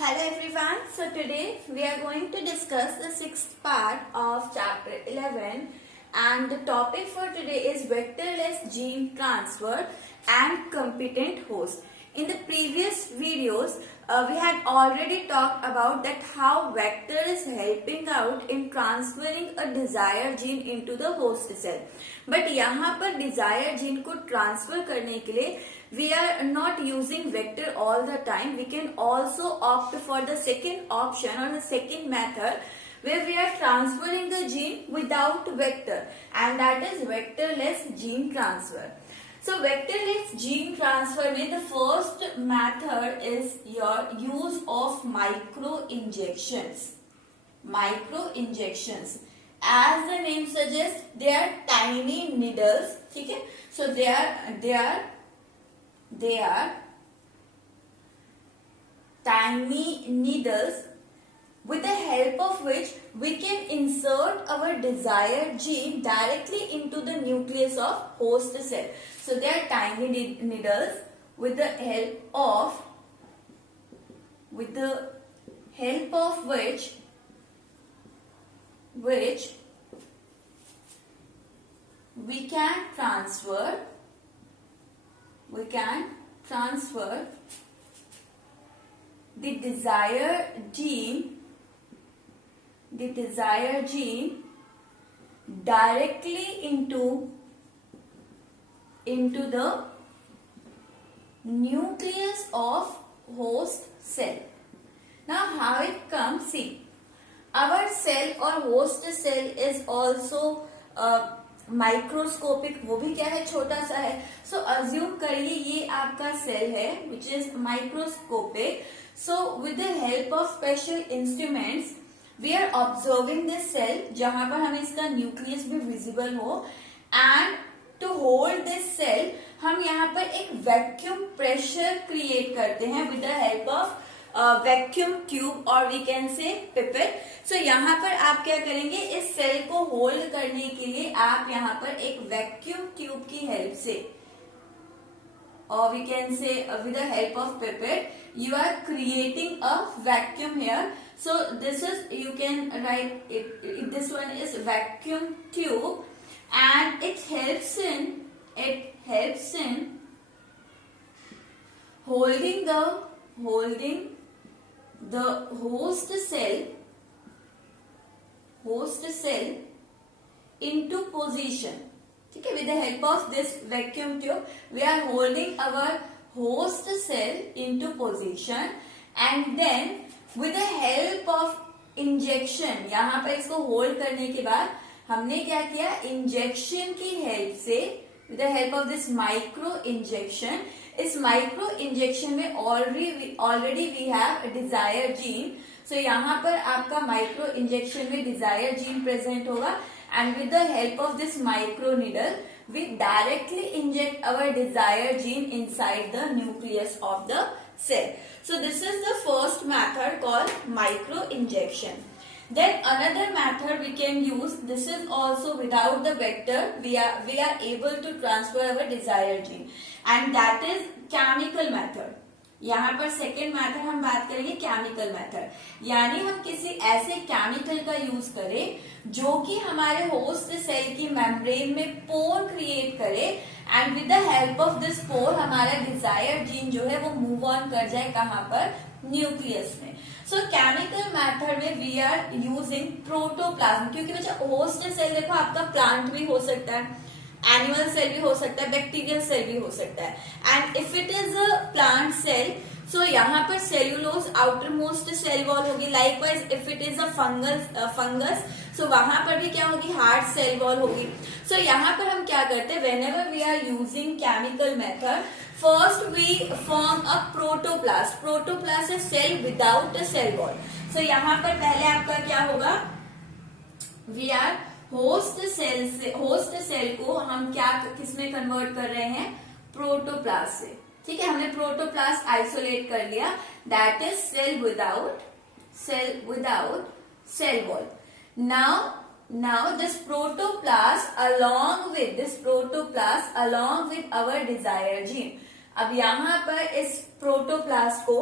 Hello everyone. So today we are going to discuss the sixth part of chapter 11 and the topic for today is vectorless gene transfer and competent host. In the previous videos we had already talked about that how vector is helping out in transferring a desired gene into the host cell. But यहाँ पर desired gene को transfer करने के लिए we are not using vector all the time. We can also opt for the second option or the second method where we are transferring the gene without vector, and that is vectorless gene transfer. So vectorless gene transfer में the first method is your use of micro injections. Micro injections, as the name suggests, they are tiny needles. ठीक है? So they are tiny needles with the help of which we can insert our desired gene directly into the nucleus of host cell. So they are tiny needles with the help of which we can transfer the desired gene directly into the nucleus of host cell. Now how it comes, see, our cell or host cell is also microscopic, वो भी क्या है, छोटा सा है. सो assume करिए ये आपका सेल है which is microscopic. So with the help of special instruments we are observing this cell जहां पर हमें इसका न्यूक्लियस भी विजिबल हो, and to hold this cell हम यहाँ पर एक वैक्यूम प्रेशर क्रिएट करते हैं with the help of vacuum tube और we can say pipette. So यहाँ पर आप क्या करेंगे, इस सेल को होल्ड करने के लिए आप यहाँ पर एक वैक्यूम ट्यूब की हेल्प से और we can say with the help of pipette you are creating a vacuum here. So this is, you can write it, this one is vacuum tube, and it helps in holding the host cell into position. ठीक है, with the help of this vacuum tube we are holding our host cell into position, and then with the help of injection, यहाँ पर इसको hold करने के बाद हमने क्या किया, इंजेक्शन की हेल्प से with the help of this micro injection, इस माइक्रो इंजेक्शन में already we have desire gene. So यहाँ पर आपका माइक्रो इंजेक्शन में डिजायर जीन प्रेजेंट होगा, and with the help of this micro needle we directly inject our desired gene inside the nucleus of the cell. So this is the first method called micro injection. Then another method we can use, this is also without the vector, we are able to transfer our desired gene, and that is chemical method. यहाँ पर second method हम बात करेंगे chemical method, यानी हम किसी ऐसे chemical का यूज करें जो कि हमारे होस्ट सेल की मेम्ब्रेन में पोर क्रिएट करे, and with the help of this pore हमारा डिजायर्ड जीन जो है वो मूव ऑन कर जाए कहाँ पर, न्यूक्लियस में. सो केमिकल मेथड में वी आर यूजिंग प्रोटोप्लाज्म, क्योंकि बच्चा होस्ट सेल देखो आपका प्लांट भी हो सकता है, एनिमल सेल भी हो सकता है, बैक्टीरियल सेल भी हो सकता है, and if it is a plant cell, so यहाँ पर cellulose outermost cell wall होगी. Likewise if it is a fungus, so वहां पर भी क्या होगी, हार्ड सेल वॉल होगी. सो यहाँ पर हम क्या करते हैं, whenever we are using chemical method, first we form a protoplast. Protoplast है cell without a cell wall. So यहाँ पर पहले आपका क्या होगा, वी आर होस्ट सेल को हम क्या किसमें कन्वर्ट कर रहे हैं, प्रोटोप्लास्ट से. ठीक है, हमने प्रोटोप्लास्ट आइसोलेट कर लिया, that is cell without cell wall. Now this protoplast along with our desired gene. अब यहाँ पर इस प्रोटोप्लास्ट को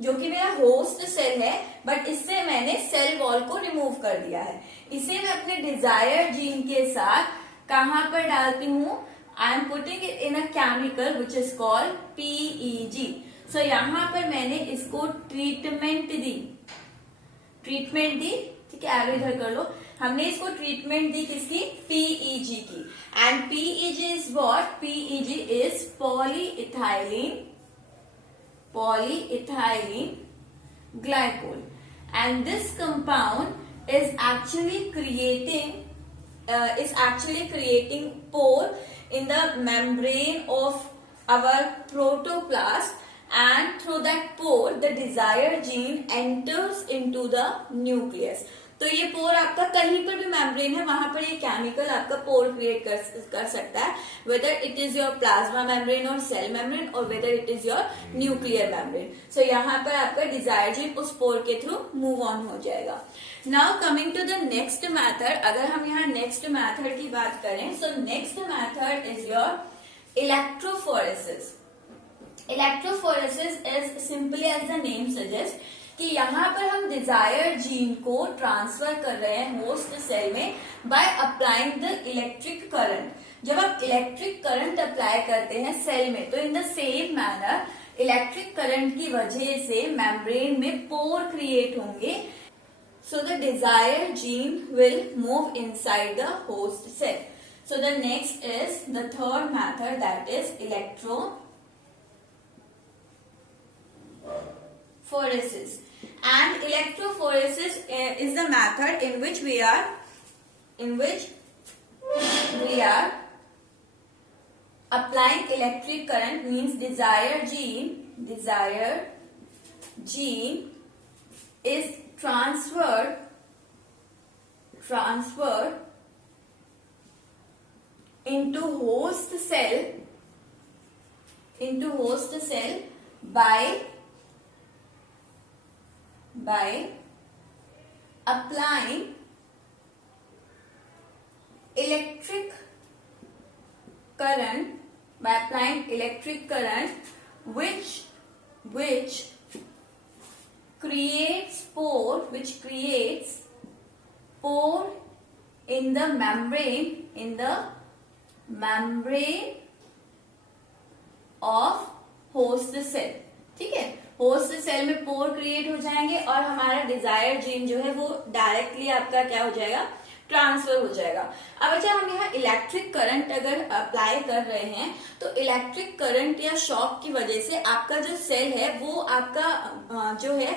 जो कि मेरा होस्ट सेल है, बट इससे मैंने सेल वॉल को रिमूव कर दिया है। इसे मैं अपने डिजायर जीन के साथ कहां पर डालती हूँ? I am putting it in a chemical which is called PEG। सो यहां पर मैंने इसको ट्रीटमेंट दी, ठीक है, आगे इधर कर लो। हमने इसको ट्रीटमेंट दी किसकी? PEG की। And PEG is what? PEG is polyethylene glycol, and this compound is actually creating pore in the membrane of our protoplasm, and through that pore the desired gene enters into the nucleus। तो ये पोर आपका कहीं पर भी membrane है वहां पर ये केमिकल आपका पोर क्रिएट कर सकता है, whether it is your plasma membrane और सेल मेम्ब्रेन और whether it is your nuclear membrane. So यहाँ पर आपका डिजायर जीन उस पोर के थ्रू मूव ऑन हो जाएगा। Now coming to the next method, अगर हम यहाँ नेक्स्ट मैथड की बात करें, so next method is your electrophoresis. Electrophoresis is simply as the name suggest कि यहाँ पर हम डिजायर जीन को ट्रांसफर कर रहे हैं होस्ट सेल में by applying the electric current. जब आप इलेक्ट्रिक करंट अप्लाई करते हैं सेल में, तो in the same manner electric current की वजह से मेम्ब्रेन में पोर क्रिएट होंगे, so the desire gene will move inside the host cell. So the next is the third method, that is electrophoresis। And electrophoresis is the method in which we are applying electric current, means desired gene is transferred into host cell by applying electric current which creates pore in the membrane of host cell। ठीक है, host cell में pore create हो जाएंगे और हमारा Dzire gene जो है वो डायरेक्टली आपका क्या हो जाएगा? ट्रांसफर हो जाएगा। अब अच्छा, हम यहाँ इलेक्ट्रिक करंट अगर अप्लाई कर रहे हैं तो इलेक्ट्रिक करंट या शॉक की वजह से आपका जो सेल है वो आपका जो है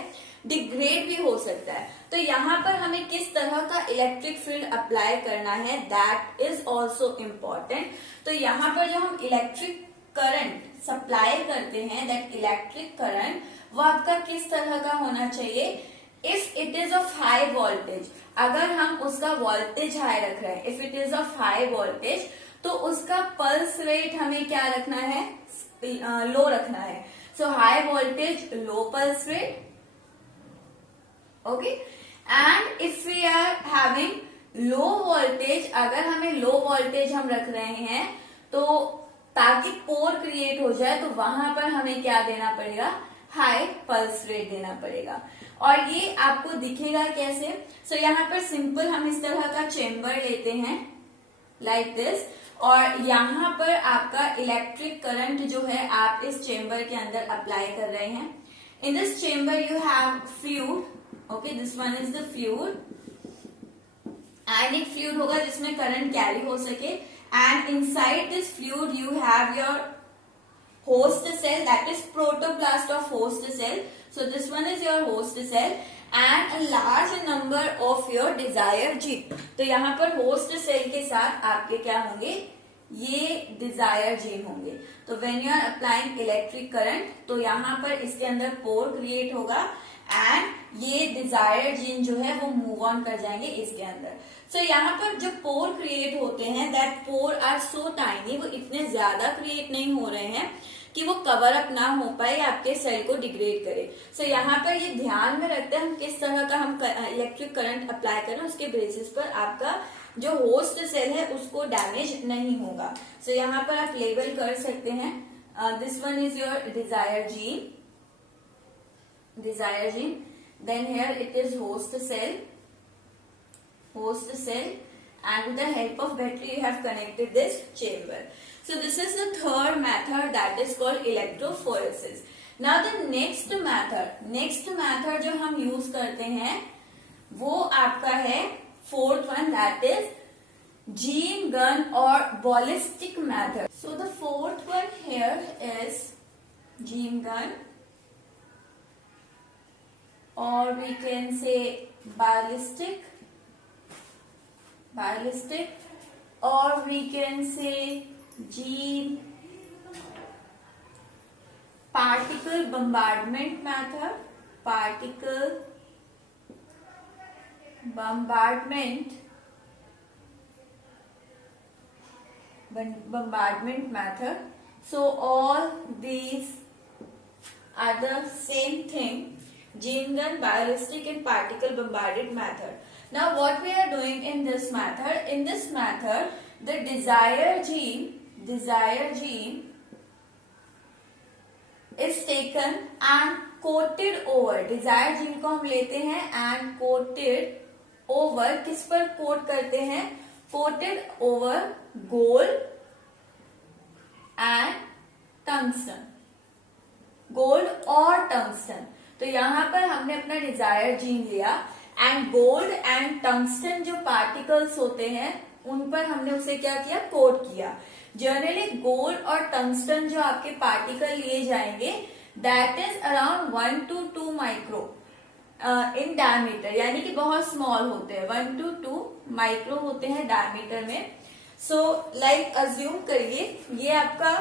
डिग्रेड भी हो सकता है। तो यहाँ पर हमें किस तरह का इलेक्ट्रिक फील्ड अप्लाई करना है, दैट इज ऑल्सो इम्पोर्टेंट। तो यहाँ पर जो हम इलेक्ट्रिक करंट सप्लाई करते हैं, दैट इलेक्ट्रिक करंट वो आपका किस तरह का होना चाहिए? If it is of high voltage, अगर हम उसका वोल्टेज हाई रख रहे हैं, if it is of high voltage, तो उसका पल्स रेट हमें क्या रखना है? लो रखना है। So high voltage low pulse rate, okay. And if we are having low voltage, अगर हमें लो वोल्टेज हम रख रहे हैं तो ताकि पोर क्रिएट हो जाए, तो वहां पर हमें क्या देना पड़ेगा? हाई पल्स रेट देना पड़ेगा। और ये आपको दिखेगा कैसे? सो यहाँ पर सिंपल हम इस तरह का चेम्बर लेते हैं लाइक दिस, और यहाँ पर आपका इलेक्ट्रिक करंट जो है आप इस चेम्बर के अंदर अप्लाई कर रहे हैं। In this chamber you have fluid, okay, this one is the fluid, and एक फ्लूइड होगा जिसमें करंट कैरी हो सके, and inside this fluid you have your host cell, that is protoplast of host cell। so this one is your host cell and a large number of your desired gene। तो यहाँ पर host cell के साथ आपके क्या होंगे? ये desired gene होंगे। तो when you are applying electric current, तो यहाँ पर इसके अंदर pore create होगा एंड ये डिजायर्ड जीन जो है वो मूव ऑन कर जाएंगे इसके अंदर। सो यहाँ पर जो पोर क्रिएट होते हैं, that pore are so tiny, वो इतने ज्यादा क्रिएट नहीं हो रहे हैं कि वो कवर अप ना हो पाए, आपके सेल को डिग्रेड करे। सो यहाँ पर ये ध्यान में रखते हैं हम किस तरह का हम इलेक्ट्रिक करंट अप्लाई करें, उसके बेसिस पर आपका जो होस्ट सेल है उसको डैमेज नहीं होगा। सो यहाँ पर आप लेबल कर सकते हैं, this one is your desire gene desired gene. Then here it is host cell, and with the help of battery you have connected this chamber. So this is the third method, that is called electrophoresis. Now the next method जो हम use करते हैं वो आपका है fourth one, that is gene gun or ballistic method. So the fourth one here is gene gun, or we can say ballistic, or we can say gene particle bombardment method, bombardment method. So all these are the same thing, gene gun, ballistic and particle bombarded method. Now what we are doing in this method, the desired gene is taken and coated over. desired gene को हम लेते हैं and coated over, किस पर coat करते हैं? coated over gold and tungsten, gold और tungsten. तो यहाँ पर हमने अपना डिजायर जीन लिया एंड गोल्ड एंड टंगस्टन जो पार्टिकल्स होते हैं उन पर हमने उसे क्या किया? कोट किया. जनरली गोल्ड और टंगस्टन जो आपके पार्टिकल लिए जाएंगे that is around 1 to 2 micro in diameter, यानी कि बहुत स्मॉल होते हैं, 1 to 2 माइक्रो होते हैं डायमीटर में. सो लाइक अज्यूम करिए ये आपका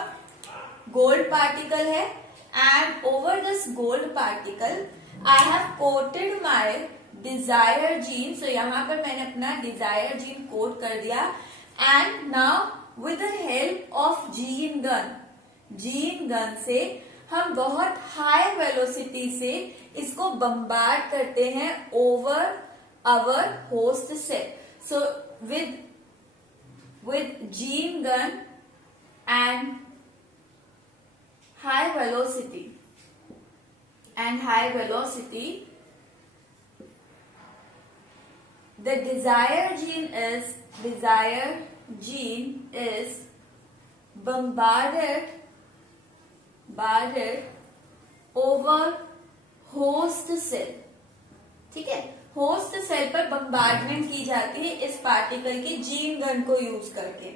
गोल्ड पार्टिकल है and over this gold particle I have coated my desired gene. So यहाँ पर मैंने अपना desired gene कोट कर दिया and now with the help of gene gun से हम बहुत high velocity से इसको bombard करते हैं over our host cell. So with gene gun and high velocity, the desired gene is bombarded over host cell. ठीक है, होस्ट सेल पर बम्बार्डमेंट की जाती है इस पार्टिकल के जीन गन को यूज करके.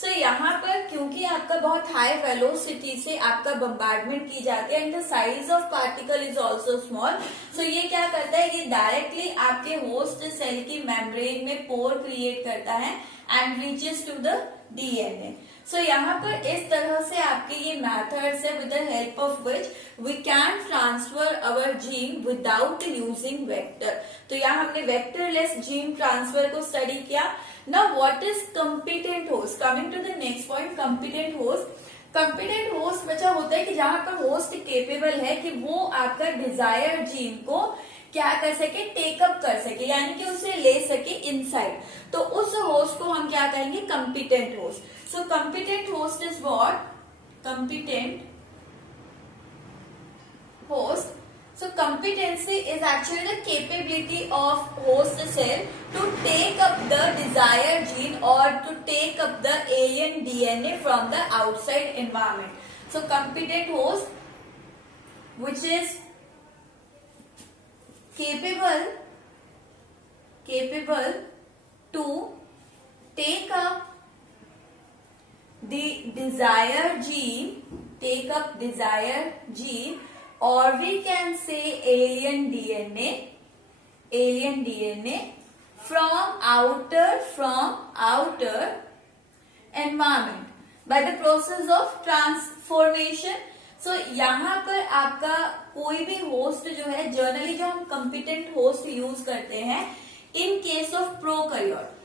सो यहाँ पर क्योंकि आपका बहुत हाई वेलोसिटी से आपका बम्बार्डमेंट की जाती है and the size of particle is also small, so ये क्या करता है, ये डायरेक्टली आपके होस्ट सेल की मेम्ब्रेन में पोर क्रिएट करता है and reaches to the DNA. So यहाँ पर इस तरह से आपके ये मेथड्स है with the help of which we can transfer our gene without using vector. तो यहाँ हमने वेक्टरलेस जीन ट्रांसफर को स्टडी किया. Now what is competent host? Coming to the next point, competent host. Competent host बचा होता है कि जहां पर होस्ट केपेबल है कि वो आपका डिजायर जीन को क्या कर सके, टेकअप कर सके, यानी कि उसे ले सके इनसाइड. तो उस होस्ट को हम क्या कहेंगे? Competent host. So competent host is what? Competent host. So competency is actually the capability of host cell to take up the desired gene or to take up the alien DNA from the outside environment. So competent host which is capable to take up the desired gene, or we can say alien DNA from outer environment by the process of transformation. So यहाँ पर आपका कोई भी host जो है, generally जो हम competent host use करते हैं इन केस ऑफ प्रोकैरियोट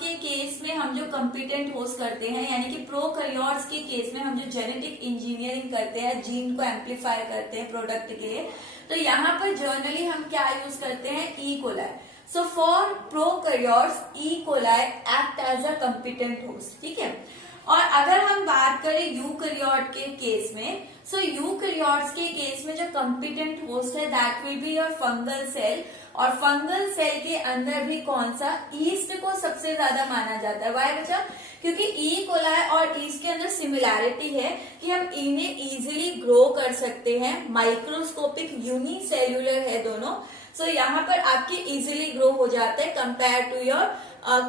के केस में हम जो कंपिटेंट होस्ट करते हैं, यानी कि प्रोकैरियोट्स के केस में हम जो जेनेटिक इंजीनियरिंग करते हैं, जीन को एम्पलीफाई करते हैं प्रोडक्ट के लिए, तो यहाँ पर जनरली हम क्या यूज करते हैं? E coli. So for prokaryotes, E. coli act as a competent host. ठीक है. और अगर हम बात करें यूकैरियोट के केस में, सो यूकैरियोट्स के केस में जो कंपिटेंट होस्ट है that will be your fungal cell, और फंगल सेल के अंदर भी कौन सा, ईस्ट को सबसे ज्यादा माना जाता है। वाई बच्चा, क्योंकि ई कोलाई और ईस्ट के अंदर सिमिलैरिटी है कि हम इन्हें इजीली ग्रो कर सकते हैं, माइक्रोस्कोपिक यूनिसेल्यूलर है दोनों। सो यहाँ पर आपके इजीली ग्रो हो जाते हैं compare to your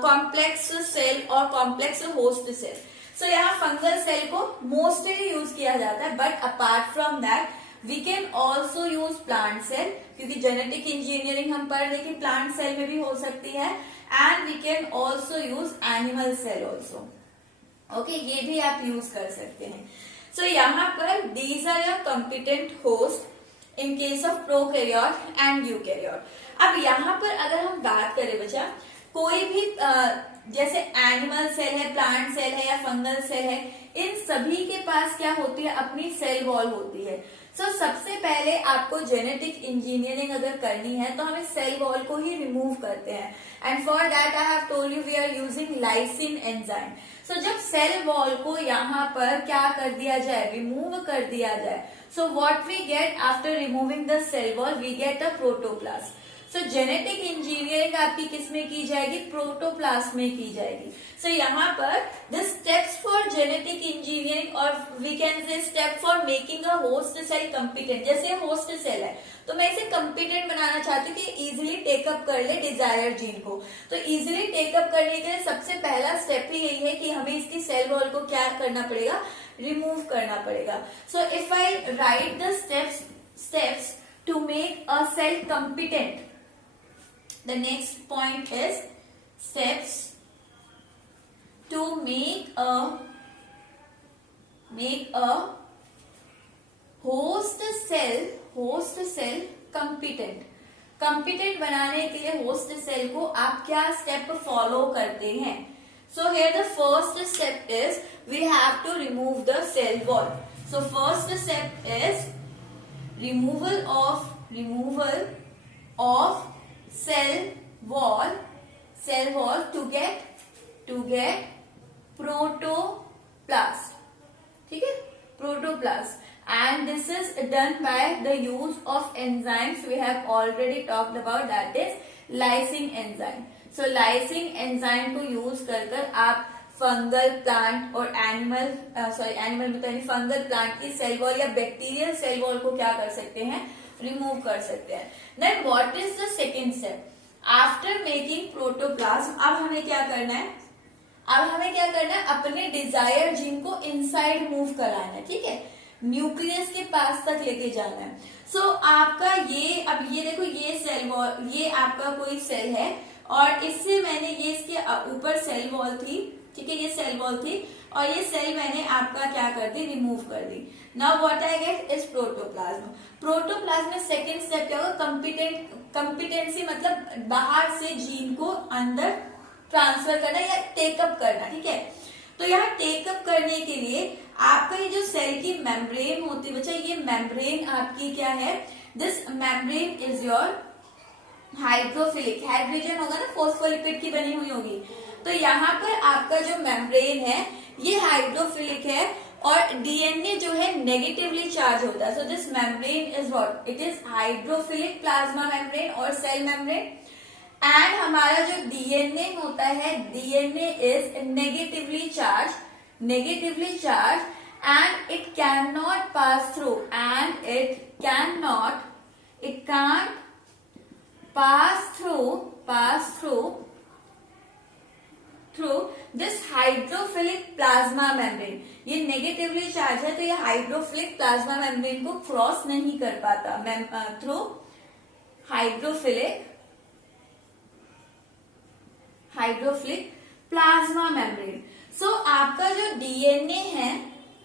complex cell और कॉम्प्लेक्स होस्ट सेल। सो यहाँ फंगल सेल को मोस्टली यूज किया जाता है, but apart from that we can also use plant cell, क्योंकि जेनेटिक इंजीनियरिंग हम पढ़ रहे कि प्लांट सेल में भी हो सकती है, and we can also use animal cell also. Okay, ये भी आप यूज कर सकते हैं। सो यहाँ पर these are your competent host in case of prokaryote and eukaryote. अब यहाँ पर अगर हम बात करें बच्चा, कोई भी जैसे एनिमल सेल है, प्लांट सेल है या फंगल सेल है, इन सभी के पास क्या होती है, अपनी सेल वॉल होती है। सो सबसे पहले आपको जेनेटिक इंजीनियरिंग अगर करनी है तो हम इस सेल वॉल को ही रिमूव करते हैं, and for that I have told you we are using lysin enzyme. So जब सेल वॉल को यहाँ पर क्या कर दिया जाए, रिमूव कर दिया जाए, so what we get after removing the cell wall, we get a protoplast. So genetic engineering आपकी किसमें की जाएगी, प्रोटोप्लास्ट में की जाएगी। सो यहाँ पर the steps for genetic engineering, और we can say step for making a host cell competent. जैसे होस्ट सेल है तो मैं इसे कंपिटेंट बनाना चाहती हूँ कि इजिली टेकअप कर ले डिजायर्ड जीन को। तो इजिली टेकअप करने के लिए सबसे पहला स्टेप ही यही है कि हमें इसकी सेल वॉल को क्या करना पड़ेगा, रिमूव करना पड़ेगा। So if I write the steps to make a cell competent, the next point is steps to make a host cell competent बनाने के लिए होस्ट सेल को आप क्या स्टेप फॉलो करते हैं। So here the first step is we have to remove the cell wall. So first step is removal of cell wall to get protoplast, ठीक है, protoplast, and this is done by the use of enzymes we have already talked about, that is lysine enzyme. So lysine enzyme को use कर आप fungal plant और animal fungal plant की cell wall या bacterial cell wall को क्या कर सकते हैं, रिमूव कर सकते हैं। Then what is the second step, after making protoplasm, अब हमें क्या करना है, अपने डिजायर जीन को इनसाइड मूव कराना है, ठीक है, न्यूक्लियस के पास तक लेके जाना है। सो आपका ये देखो, ये सेल वॉल, ये आपका कोई सेल है और इससे मैंने ये इसके ऊपर सेल वॉल थी, ठीक है, ये सेल वॉल थी और ये सेल मैंने आपका क्या कर दी, रिमूव कर दी। Now what I get is protoplasm. Protoplasm में सेकेंड स्टेप क्या होगा, कंपिटेंसी मतलब बाहर से जीन को अंदर ट्रांसफर करना या टेकअप करना, ठीक है। तो यहाँ टेकअप करने के लिए आपका ये जो सेल की मेम्ब्रेन होती है बच्चा, ये मेम्ब्रेन आपकी क्या है, this membrane is your hydrophilic, hydrogen होगा ना, फॉस्फोलिपिड की बनी हुई होगी। तो यहाँ पर आपका जो मेम्ब्रेन है ये हाइड्रोफिलिक है और डीएनए जो है नेगेटिवली चार्ज होता है। So this membrane is what, it is hydrophilic plasma membrane और सेल मेम्ब्रेन। एंड हमारा जो डीएनए होता है, DNA is negatively charge and it can not pass through, and it can't pass through this hydrophilic plasma membrane. ये negatively charge है तो ये hydrophilic plasma membrane को क्रॉस नहीं कर पाता थ्रू हाइड्रोफिलिक प्लाज्मा मेम्ब्रेन। सो आपका जो डीएनए है,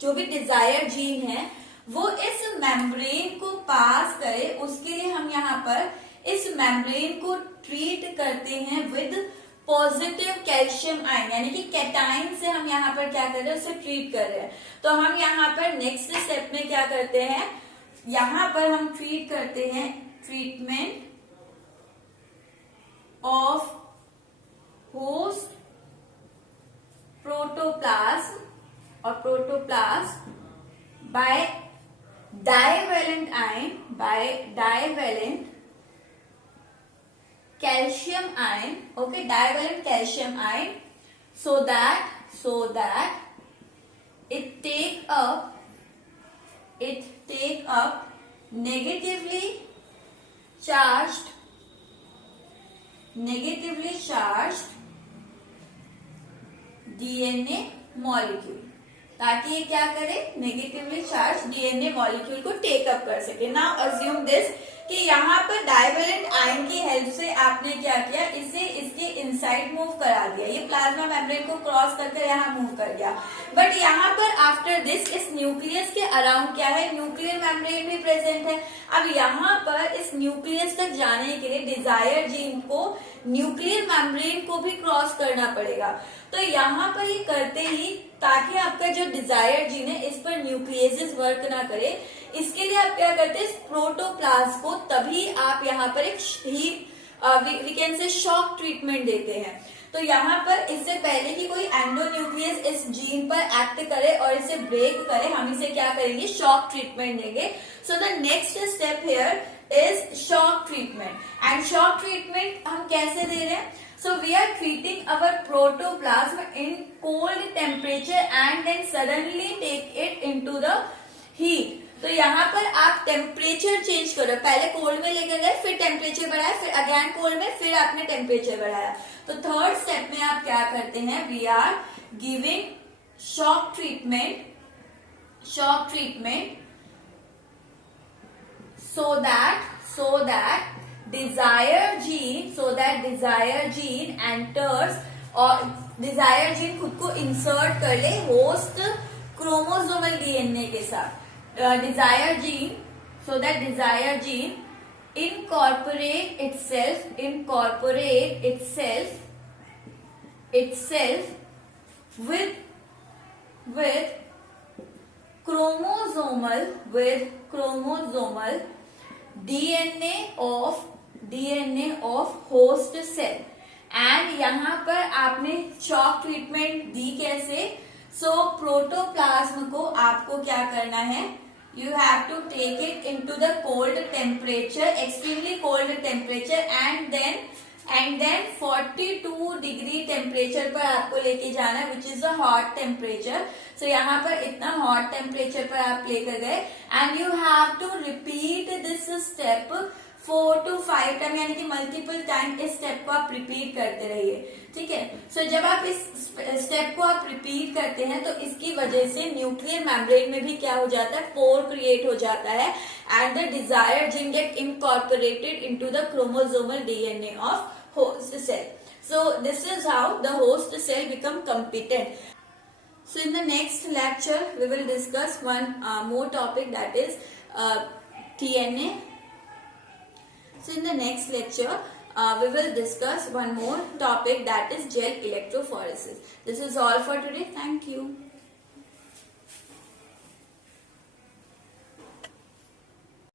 जो भी डिजायर जीन है, वो इस मेम्ब्रेन को पास करे, उसके लिए हम यहाँ पर इस मेम्ब्रेन को ट्रीट करते हैं विद पॉजिटिव कैल्शियम आयन, यानी कि कैटाइन से हम यहाँ पर क्या कर रहे हैं, उसे ट्रीट कर रहे हैं। तो हम यहाँ पर नेक्स्ट स्टेप में क्या करते हैं, यहाँ पर हम ट्रीट करते हैं treatment of host protoplasm protoplasm by divalent ion, calcium ion, okay, divalent calcium ion, so that it take up negatively charged DNA molecule, ताकि ये क्या करे, नेगेटिवली चार्ज डीएनए मॉलिक्यूल को टेक अप कर सके। नाउ अज्यूम दिस कि यहाँ पर डाइवेलेंट आयन की हेल्प से आपने क्या किया, इसे इसके इनसाइड मूव करा दिया, ये प्लाज्मा मेम्ब्रेन को क्रॉस करके यहाँ मूव कर गया। बट यहाँ पर आफ्टर दिस इस न्यूक्लियस के अराउंड क्या है, न्यूक्लियर मेम्ब्रेन भी प्रेजेंट है। अब यहाँ पर इस न्यूक्लियस तक जाने के लिए डिजायर जीन को न्यूक्लियर मेम्ब्रेन को भी क्रॉस करना पड़ेगा। तो यहाँ पर ये करते ही, ताकि आपका जो डिजायर जीन है इस पर न्यूक्लियसेस वर्क ना करे, इसके लिए आप क्या करते हैं, प्रोटोप्लाज्म को तभी आप यहाँ पर एक we can say shock treatment देते हैं। तो यहाँ पर इससे पहले कि कोई एंडोन्यूक्लियस इस जीन पर एक्ट करे और इसे ब्रेक करे, हम इसे क्या करेंगे, शॉक ट्रीटमेंट देंगे। सो the next step here is shock treatment. And shock treatment हम कैसे दे रहे हैं, so we are treating our protoplasm in cold temperature and then suddenly take it into the heat। तो यहाँ पर आप टेम्परेचर चेंज करो, पहले कोल्ड में लेकर गए, फिर टेम्परेचर बढ़ाया, फिर अगेन कोल्ड में, फिर आपने टेम्परेचर बढ़ाया। तो थर्ड स्टेप में आप क्या करते हैं, we are giving shock treatment so that desired gene enters, और desired gene खुद को इंसर्ट कर ले होस्ट क्रोमोसोमल डीएनए के साथ। desired gene, so that desired gene incorporate itself with chromosomal DNA of host cell। And यहाँ पर आपने शॉक ट्रीटमेंट दी कैसे, सो प्रोटोप्लाज्म को आपको क्या करना है, you have to take it into the cold temperature, extremely cold temperature, and then 42 degree temperature पर आपको लेके जाना है, which is a hot temperature. So यहाँ पर इतना हॉट टेम्परेचर पर आप लेकर गए, and you have to repeat this step 4 to 5 time, यानी कि मल्टीपल टाइम इस स्टेप को आप रिपीट करते रहिए, ठीक है। सो जब आप इस स्टेप को आप रिपीट करते हैं तो इसकी वजह से न्यूक्लियर मेम्ब्रेन में भी क्या हो जाता है, पोर क्रिएट हो जाता है, and the desired gene get incorporated into the chromosomal DNA of host cell। So this is how the host cell become competent। So in the next lecture we will discuss one more topic, that is DNA। So in the next lecture we will discuss one more topic, that is gel electrophoresis। This is all for today. Thank you।